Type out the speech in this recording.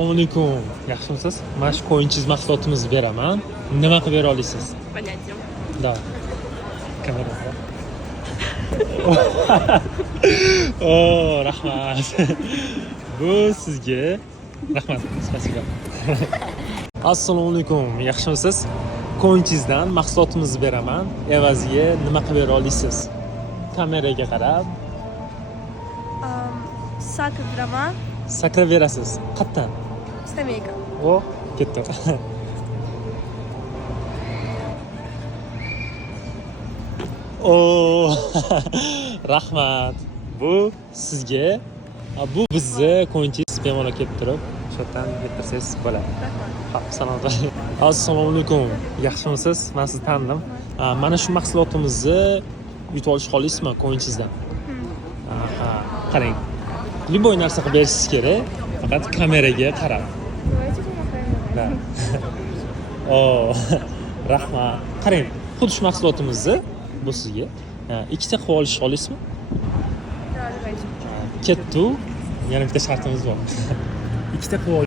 Assalomu alaykum. Yaxshimisiz? Mana shu qo'yinchiz mahsulotimizni beraman. Nima qilib bera olasiz? Понятием. Да. Kamera. O, rahmat. Bu sizga. Rahmat. Spasibo. Assalomu alaykum. Yaxshimisiz? Qo'yinchizdan mahsulotimizni beraman. Evaziga nima qilib bera olasiz? Kameraga qarab Sakrama. sakrab berasiz. Qayerdan? Скамейка. O, ketdi. O, rahmat. Bu sizga, bu bizni qo'yinchiz bemalol kelib turib, shu yerdan yetkazsangiz bo'ladi. Rahmat. Salomat. Assalomu alaykum. Yaxshimisiz? Men sizni tanidim. Mana shu mahsulotimizni yutib olishga olasizmi qo'yinchizdan? Aha, qarang. Любой narsa qilib berishingiz kerak, faqat kameraga qarab. Давайте помахаем. Da. O, rahmat. Qarang, xuddi shu mahsulotimizni bu sizga ikkita qilib olishga olasizmi? Да, давайте. Ketdi. Yana bitta shartimiz bor. Ikkita qilib